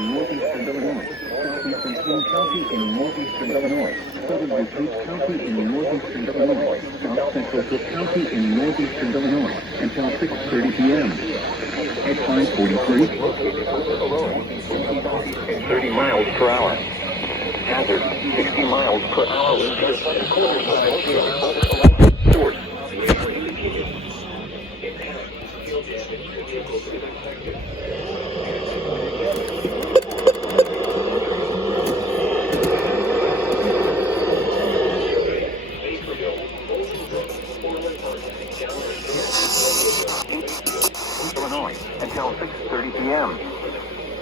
in northeastern Illinois, southeastern King County in northeastern Illinois, southern DuPage County in northeastern Illinois, south central Cook County in northeastern Illinois, until 6:30 p.m. At 5:43, 30 miles per hour. Hazard, 60 miles per hour. Source. Illinois, until 6:30 p.m.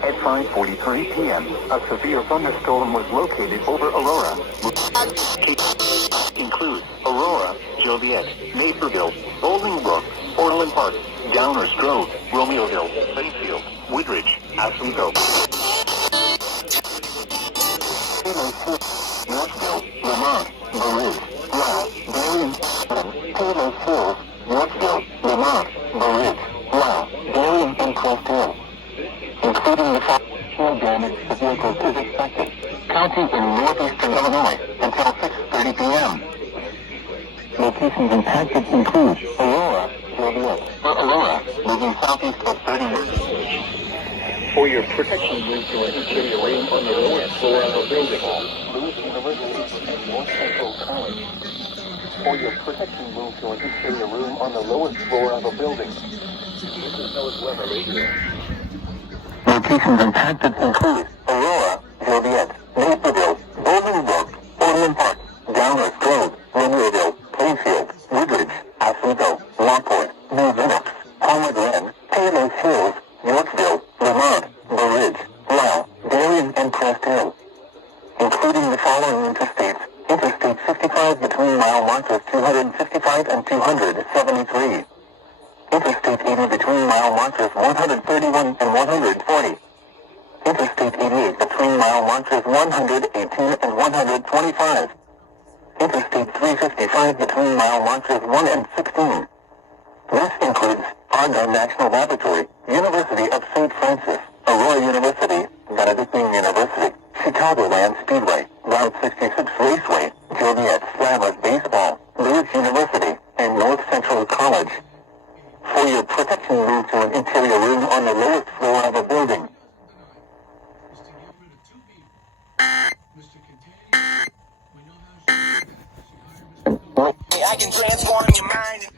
At 5:43 p.m., a severe thunderstorm was located over Aurora. Include Aurora, Joliet, Naperville, Bolingbrook, Orland Park, Downers Grove, Romeoville, Plainfield, Woodridge, Assunto, Northville, Lamont, Marin, La, Darien, Taylor Hills, Northville, Lamont, Marin, La, Darien, and Crest Hill. Including the following damage to vehicles is expected. County in northeastern Illinois until 6:30 p.m. Locations impacted include Aurora, Joliet, Aurora, moving southeast of 30 miles. For your protection, move to an interior room on the lower floor of a building. Lewis University and North Central College. For your protection, move to an interior room on the lowest floor of a building. This is North Weather Radio. Locations impacted include Aurora, Joliet, Naperville, Bolingbrook, Orland Park, Downers Grove, Romeoville, Plainfield, Woodridge, Assunto, Lockport, New Lenox, Palmer Glen, Taylor Hills, Yorkville, Lamont, Burridge, La, Darien, and Crest Hill. Including the following interstates: Interstate 55 between mile markers 255 and 273. Interstate 80 between mile markers 131 and 140. Interstate 88 between mile markers 118 and 125. Interstate 355 between mile markers 1 and 16. This includes Argonne National Laboratory, University of St. Francis, Aurora University, Benedictine University, Chicagoland Speedway, Route 66 Raceway, Joliet Slammers Baseball, Lewis University, and North Central College. For your protection, move to an interior room on the lowest floor of a building. I can transform your mind.